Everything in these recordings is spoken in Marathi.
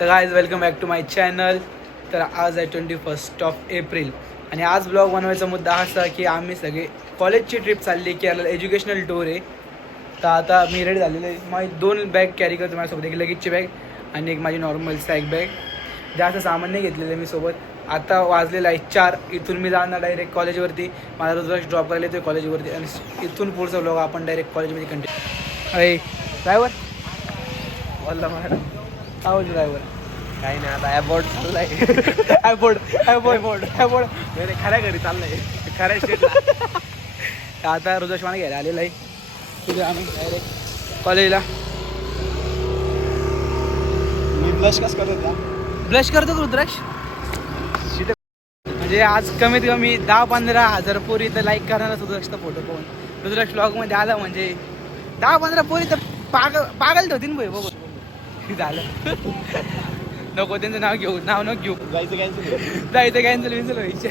तर guys welcome back to my channel. तर आज आहे 21 एप्रिल आणि आज ब्लॉग बनवायचा मुद्दा असा की आम्ही सगळे कॉलेजची ट्रिप चालली केरळ एज्युकेशनल टूर आहे. तर आता मी रेडी झालेलो आहे. माझी 2 बॅग कॅरी करतो माझ्यासोबत, एक लगेजची बॅग आणि एक माझी नॉर्मल सॅक बॅग. जास्त सामान नाही घेतलेलं आहे मी सोबत. आता वाजलेलं आहे 4. इथून मी जाणार डायरेक्ट कॉलेजवरती. मला रोज ड्रॉप करायला येतो कॉलेजवरती आणि इथून पुढचा ब्लॉग आपण डायरेक्ट कॉलेजमध्ये कंटिन्यू. अरे ड्रायव्हर बोलला मला आवडलं ड्रायव्हर काही नाही आता ॲबोर्ड चाललाय. ॲबोर्ड खऱ्या घरी चाललंय, खऱ्या स्टेटला. आता रुद्राक्षवाने घ्यायला आलेला आहे. तुझे आम्ही डायरेक्ट कॉलेजला. मी ब्लश कसं करत होता. ब्लश करतो का रुद्राक्ष? म्हणजे आज कमीत कमी 10-15 हजार पोरी तर लाईक करणारच रुद्राक्षचा फोटो पाहून. रुद्राक्ष ब्लॉगमध्ये आला म्हणजे 10-15 पोरी तर पागल होती ना भाई बाबा. झालं नको त्यांचं नाव घेऊ, नाव नको घेऊ. जायचं कॅन्सल व्हायचं.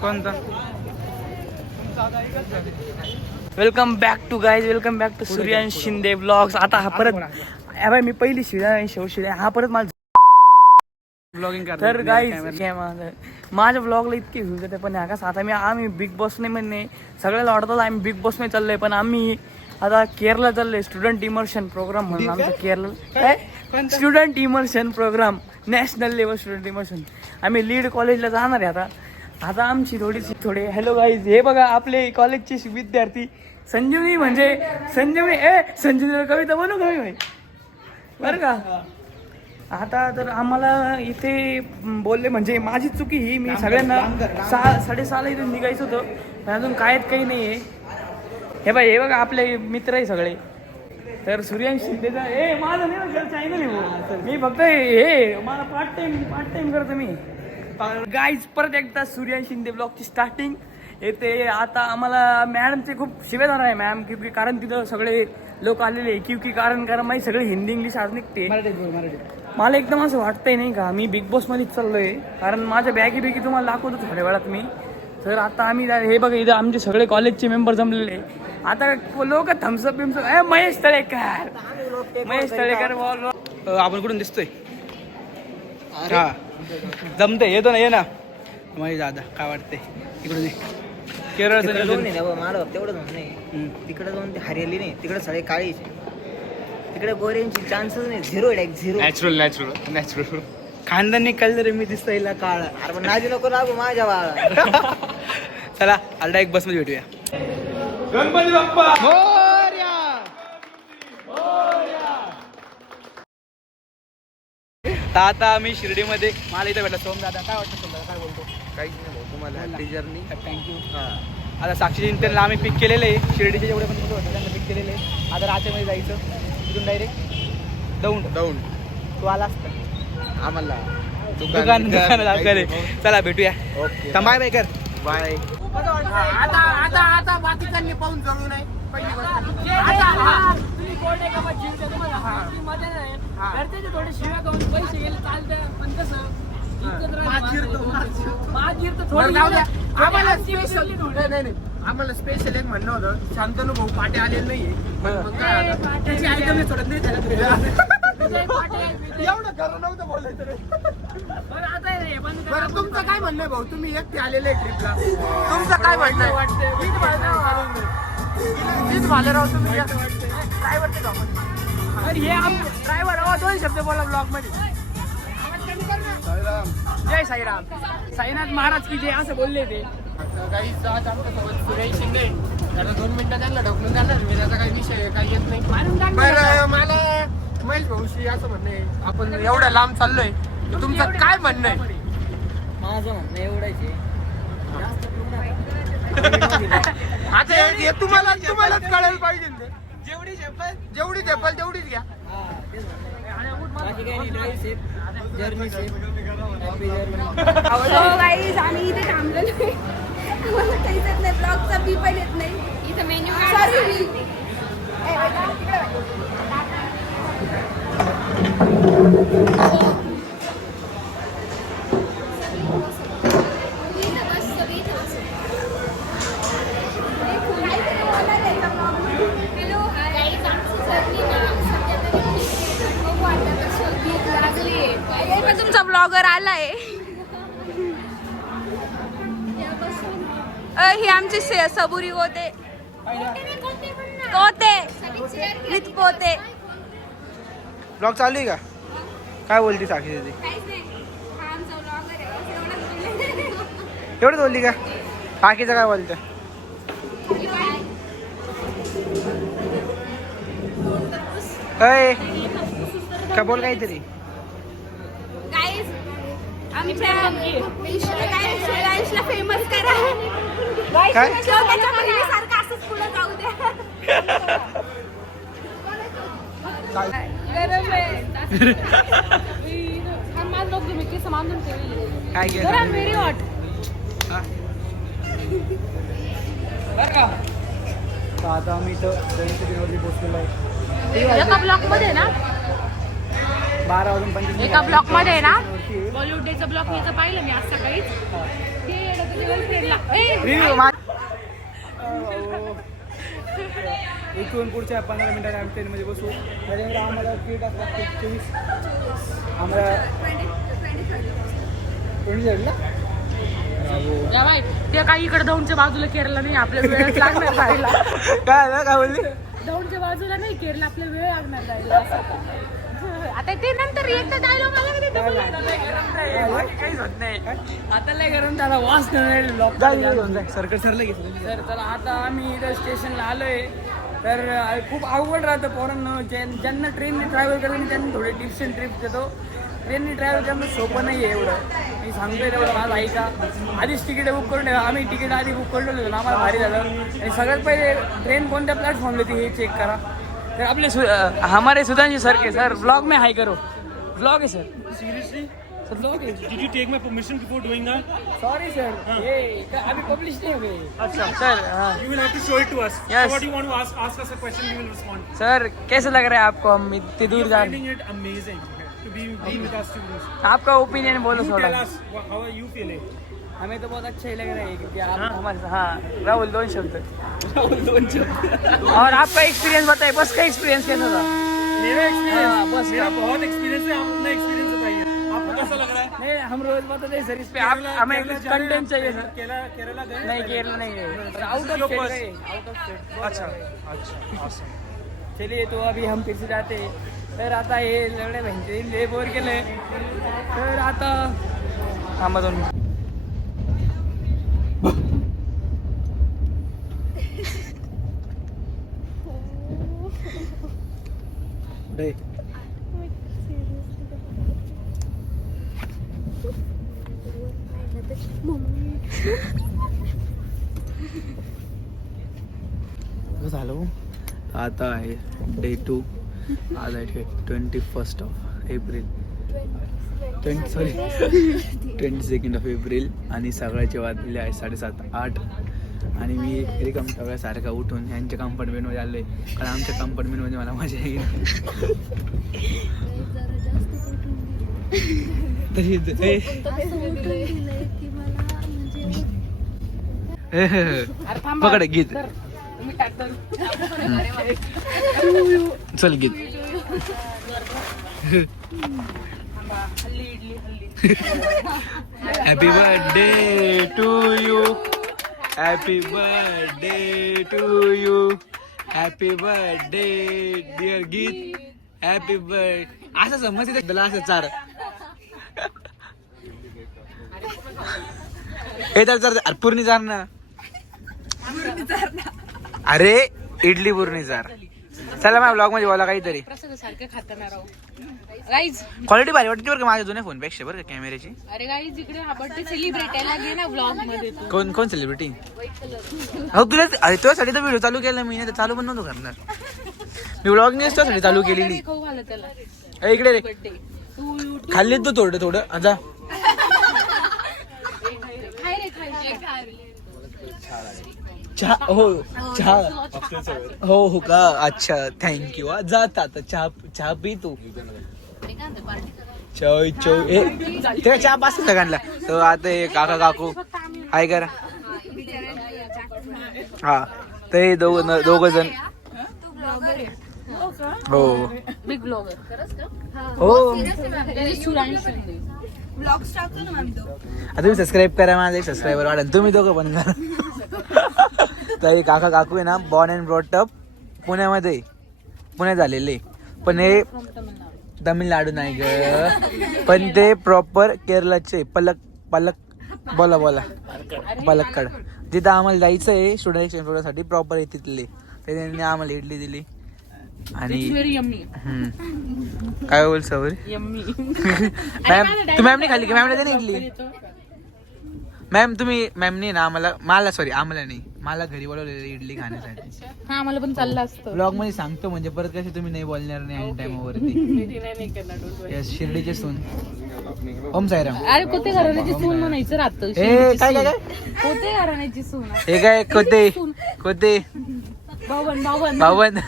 कोणता? Welcome back to guys, welcome back to Suryansh Shinde blogs. आता हा परत बाय मी पहिली शिड्या आणि शेवशिड्या हा परत माझा ब्लॉगिंग करतो. तर गाईज माझ्या ब्लॉगला इतके व्ह्यूज येते पण कसं आता आम्ही बिग बॉसने म्हणणे सगळ्याला वाटतं आम्ही बिग बॉसने चाललोय पण आम्ही आता केरला चाललोय. स्टुडंट इमर्शन प्रोग्राम म्हणून आमचं Kerala student immersion program, national level student immersion. आम्ही लीड कॉलेजला जाणार आहे आता आमची थोडे हॅलो गाईज. हे बघा आपले कॉलेजचे विद्यार्थी संजीवनी म्हणजे संजीवनी कविता बनू का मी बरं का. आता तर आम्हाला इथे बोलले म्हणजे माझी चुकी ही, मी सगळ्यांना 6:30 इथून निघायचं होतं पण अजून काही नाही आहे. हे बघा आपले मित्र आहे सगळे. तर सूर्यांश शिंदेचा माझं नाही चॅनल आहे. मी फक्त मला पार्ट टाइम करतो मी. गाईज परत एकदा सूर्यांश शिंदे ब्लॉगची स्टार्टिंग येते. आता आम्हाला मॅडमचे खूप शिवेदार आहे मॅम की कारण तिथं सगळे लोक आलेले की कारण माझी सगळे हिंदी इंग्लिश आज निघते. मला एकदम असं वाटतंय नाही का मी बिग बॉस मध्येच चाललोय कारण माझ्या बॅगी तुम्हाला दाखवतो थोड्या वेळात मी. तर आता आम्ही हे बघा इथं आमचे सगळे कॉलेजचे मेंबर जमलेले. आता लोक थम्सअप महेश तळेकर आपण कुठून दिसतोय? हा जमतंय, येतो ना, ये ना महेश दादा. काय वाटतंय इकडून केरळचं मला तेवढं नाही. तिकडे जाऊन ते हरियाली नाही, तिकडे सगळे काळी, तिकडे गोऱ्यांची चान्सच नाही. 0 नॅचरल खानदानी कलर मी दिसतोय काळा. अरे पण नाजी नको लागू माझ्या बाळा. चला आलडा एक बस मध्ये भेटूया. गणपती बाप्पा आता आम्ही शिर्डीमध्ये मला इथं भेटला सोम दादा. काय वाटतं सोम दादा, काय बोलतो? काहीच नाही भाऊ, तुम्हाला हॅपी जर्नी. थँक्यू. आता साक्षी इंटरला आम्ही पिक केलेलं आहे. शिर्डीचे जेवढे पण मुलं होते त्यांना पिक केलेलं आहे. आता रात्रीमध्ये जायचं तिथून डायरेक्ट दौंड. तू आला असता आम्हाला दुकान करे. चला भेटूया. ओके बाय बाय कर बाय. आता बाकीच्यांनी पाहून जळू नाही. थोडे शिव्या करून पैसे गेले चालते पण कसं आम्हाला स्पेशल एक म्हणणं होतं, शांतनु भाऊ पाटे आलेले नाहीये त्याची आयटम सोडत नाही त्याला. एवढं खरं नव्हतं बोलायचं रे. बरं तुमचं काय म्हणणं आहे भाऊ, तुम्ही एकटे आलेले ट्रिपला, तुमचं काय म्हणणं आहे? भालेराव तुम्ही ड्रायव्हर 2 शब्द बोला ब्लॉग मध्ये. जय साईराम. साईनाथ महाराज की जय असं बोलले ते. काही आज आमच्यासोबत सुरेश शिंदे, त्याला 2 मिनिटं त्यांना ढकलून जाणार मी, त्याचा काही विषय काही येत नाही. बरं मला महेश भाऊशी असं म्हणणं आहे, आपण एवढ्या लांब चाललोय तुमचं काय म्हणणं आहे? माझं म्हणणं एवढंच आहे. आता हे तुम्हालाच कळायला पाहिजे. जेवढी झेपल तेवढीच घ्या. Journey safe. गाईज आम्ही इथे थांबलेलो आहे. आम्हाला काहीच येत नाही, ब्लॉगचा बी पण येत नाही. इथे मेन्यू सॉरी. हॅलो गाईज, आमची जर्नी ना सध्या तरी पण तुमचा ब्लॉगर आलाय. ही आमची सबुरी गोते विथ पोते. ब्लॉग चालू आहे का? काय बोलती साक्षी दीदी? एवढंच बोलली का? बाकीचं काय बोलतं? अय का बोल काहीतरी. आमच्या फेमस करा. काय? सारखं असंच पुढे जाऊ द्या. गरम आहे. काय केलं? Very hot. आता आम्ही इथं जयंती पोचलेलो आहे. एका ब्लॉक मध्ये ना 12:25 एका ब्लॉक मध्ये ना बॉलिवूड डेचं ब्लॉक मी इथं पाहिलं मी आज सकाळीच. इथून पुढच्या 15 मिनिटांनी आम्ही ट्रेनमध्ये बसू. त्याच्यानंतर आम्हाला सीट असतात 24. आम्हाला 20 ना. ते काही इकडे दौंडच्या बाजूला केरला नाही, आपल्या वेळच लागणार जायला. काय झालं? काय बोलली? दौंडच्या बाजूला नाही केरला, आपल्या वेळ लागणार जायला. आता ते नंतर एकदा डायलॉग आला की काहीच होत नाही. आता लय गरम त्याला वास नाही. सर्कल सरला घेतलं. तर आता आम्ही इथं स्टेशनला आलोय. तर खूप अवघड राहतं पोरांना. ज्यांना ट्रेनने ट्रॅव्हल करतो त्यांनी थोडे टिप्स अँड ट्रिप्स देतो. ट्रेनने ट्रॅव्हल करणं सोपं नाही आहे एवढं. मी सांगतोय तेवढं माझं ऐका. आधीच तिकीट बुक करून ठेवा. आम्ही तिकीट आधी बुक करून ठेवलं, आम्हाला भारी झालं. आणि सगळ्यात पहिले ट्रेन कोणत्या प्लॅटफॉर्मला होती हे चेक करा. तर आपले हमारे सुधांशी सर के सर ब्लॉग में हाई करो. ब्लॉग है सर. Seriously? सर ब्लॉग है. Did you take my permission before doing that? Sorry sir, ये अभी पब्लिश नहीं हुए. अच्छा sir. You will have to show it to us. Yes. So what do you want to ask us a question? We will respond. Sir कैसे लग रहा है आपको हम इतनी दूर We जा are रहे finding it amazing to be with our students. हैं. आपका ओपिनियन बोलो You tell थोड़ा. us how are you feeling? हमें तो बहुत अच्छा ही लग रहा है क्योंकि आप हमारे. हाँ राहुल 2 शब्द. और आपका एक्सपीरियंस बताइए, बस का एक्सपीरियंस कैसा था? मेरा हाँ, बस experience मेरा बहुत एक्सपीरियंस है. आप अपना एक्सपीरियंस बताइए. आपको कैसा लग रहा है? नहीं हम रोज बताते हैं सर इस पे. आप हमें कंटेंट चाहिए सर. केरला गए? नहीं केरला नहीं गए, आउट ऑफ स्टेट गए. Out of state. अच्छा अच्छा awesome. चलिए तो अभी हम फिर से जाते हैं. तर आता हे लढे बहिणीचे लय बोर केले. तर आता थांबा 2 मिनिट. झालं. आता आहे डे 2. आज आहे 21 एप्रिल. 22 एप्रिल आणि सगळ्याचे वाजलेले आहे 7:30-8. आणि मी रिकाम सगळ्यासारखा उठून यांच्या कंपार्टमेंटमध्ये आलो आहे. कारण आमच्या कंपार्टमेंटमध्ये मला मजा येईल. पकड गीत. चल Geet. Happy birthday to you. Happy birthday to you. Happy birthday dear Geet. Happy birthday. असं समज त्याला असं 4. हे तर पूर्णी जार ना. अरे इडली पूर्णी जार. चला माझ्या ब्लॉग मध्ये बोला काहीतरी. क्वालिटी भारी वाटते बरं का माझ्या जुन्या फोन पेक्षा बरं का कॅमेऱ्याची. अरे गाईज इकडे हा बर्थडे सेलिब्रेट यायला घे ना ब्लॉग मध्ये. कोण सेलिब्रिटी? हो तुला. अरे तुझ्यासाठी तर व्हिडिओ चालू केला मी. नाही चालू पण नव्हतो करणार. मी ब्लॉग नाही तुझ्यासाठी चालू केलेली. इकडे रे खाल्ली तू थोडं थोडं. जा चहा. हो चहा. हो हो का. अच्छा थँक्यू. जाता आता चहा पी तू. ते चहा पास सगळ्यांना. तर आता हे काका काकू हाय करा. हा तर हे दोघ जण हो बिग ब्लॉगर हो ब्लॉग्स टाकतो ना मॅम तो. आता तुम्ही सबस्क्राईब करा, माझा एक सबस्क्रायबर वाढेल, तुम्ही दोघं पण करा. तर हे काका काकू आहे ना, बॉर्न अँड ब्रॉटअप पुण्यात झालेले, पण हे तमिळनाडू नाही ग, पण ते प्रॉपर केरळाचे पलक्कड पलक्कड, जिथं आम्हाला जायचं आहे स्टुडंट एक्सचेंज प्रोग्रामसाठी, प्रॉपर आहे तिथले. तर त्यांनी आम्हाला इडली दिली आणि काय बोल सवय मॅम, तू मॅमने खाल्ली की मॅमने नाही इडली? मॅम तुम्ही मॅमने ना आम्हाला नाही, मला घरी बोलवलेली इडली खाण्यासाठी. हा आम्हाला पण चाललं असतं. ब्लॉग मध्ये सांगतो म्हणजे परत कसे तुम्ही नाही बोलणार नाही ऐन टाइमवरती. Yes, शिर्डीचे सून ओम साईराम. अरे कोते घराण्याची सून म्हणायचं राहतं. हे काय काय काय कोते घराण्याची सून. हे काय कोते भावन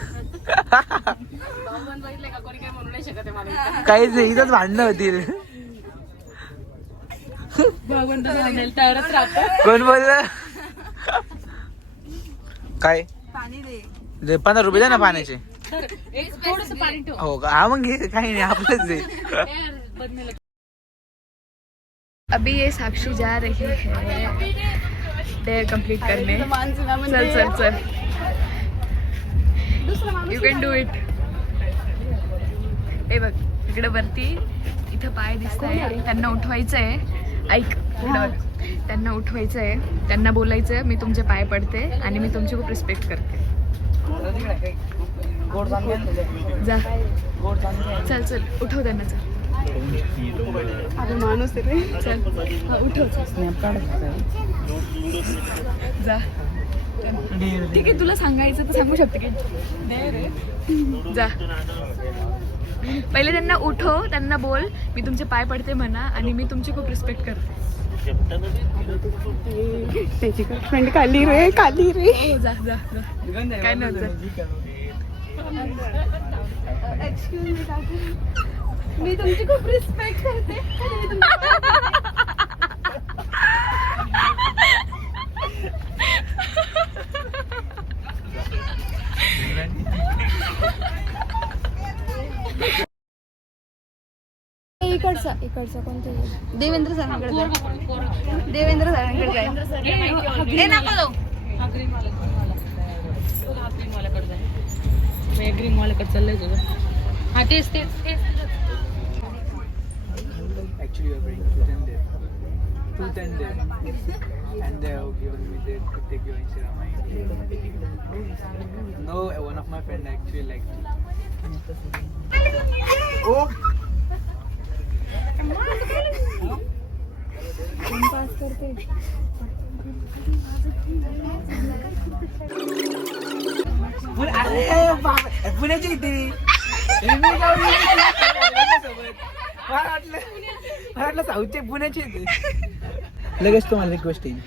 काहीच नाही, इथंच भांडणं होतील. कोण बोललं काय? पाणी दे. 15 रुपये द्या ना पाण्याचे. थोडस पाणी ठेव. हो का? हा मग घे, काही नाही आपलंच आहे. अभी ये साक्षी जा रही है डेयर कंप्लीट करने. चल चल चल, यू कॅन डू इट. हे बघ इकडे वरती इथं पाय दिसत आहे, त्यांना उठवायचं आहे. ऐक त्यांना उठवायचं आहे, त्यांना बोलायचं आहे मी तुमचे पाय पडते आणि मी तुमची खूप रिस्पेक्ट करते. जा चल चल उठव त्यांना. चल अरे माणूस रे, चल उठव जा. ठीक आहे, तुला सांगायचं तर सांगू शकते की जा. पहिले त्यांना उठव, त्यांना बोल मी तुमचे पाय पडते म्हणा आणि मी तुमची खूप रिस्पेक्ट करते. त्याची फ्रेंड खाली रे हो, जा जा जा. काय नव्हतं. मी तुमची खूप रिस्पेक्ट करते. इकडचा कोणते? देवेंद्र सरांकडे जाय. देवेंद्र सरांकडे जाय. हे नका जाऊ. ग्रीन वाल्याकडे चाललंय तुझं. हा तेच तेच तेच. Actually, you are bringing truth and dare, and they have given me the take your Instagram ID. No, one of my friend actually liked it. Oh. पुण्याची इथे मला साऊथचे पुण्याचे लगेच तुम्हाला रिक्वेस्ट येईल.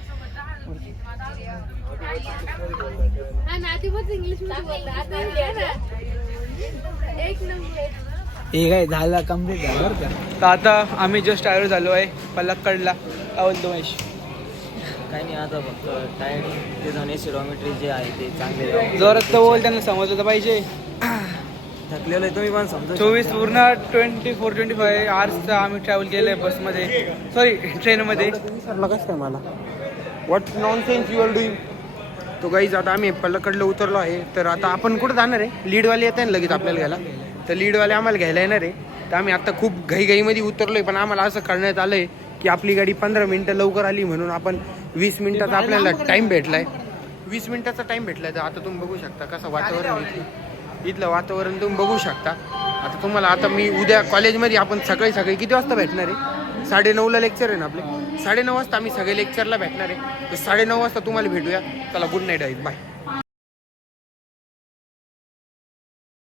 हे काय झालं कम्प्लीट झालं बरं का. तर आता आम्ही जस्ट आलो झालो आहे पलक्कडला. काय बोलतो महेश? काही नाही, आता फक्त टायर्ड ते जाऊन सिरोमेट्री जे आहे ते चांगले जोरात तर बोल, त्यांना समजलं तर पाहिजे. थकलेलं आहे तुम्ही पण समजा. 24 पूर्ण 24-25 आवर्सचं आम्ही ट्रॅव्हल केलं आहे बसमध्ये, सॉरी ट्रेनमध्ये. विसरला कसं काय मला? What nonsense you are doing. तो गाईज आता आम्ही पलक्कडला उतरलो आहे. तर आता आपण कुठं जाणार आहे? लीडवाले येत आहे ना लगेच आपल्याला घ्यायला. तर लीडवाले आम्हाला घ्यायला येणार आहे. तर आम्ही आता खूप घाईघाईमध्ये उतरलो आहे, पण आम्हाला असं कळण्यात आलं आहे की आपली गाडी 15 मिनटं लवकर आली म्हणून आपण 20 मिनिटाचा आपल्याला टाईम भेटला आहे. 20 मिनिटाचा टाईम भेटला आहे. तर आता तुम्ही बघू शकता कसं वातावरण इथलं वातावरण तुम्ही बघू शकता. आता तुम्हाला आता मी उद्या कॉलेजमध्ये आपण सकाळी किती वाजता भेटणार आहे? 9:30ला लेक्चर आहे ना आपले. 9:30 वाजता आम्ही सगळे लेक्चरला भेटणार आहे. तर 9:30 वाजता तुम्हाला भेटूया. चला गुड नाईट आहे, बाय.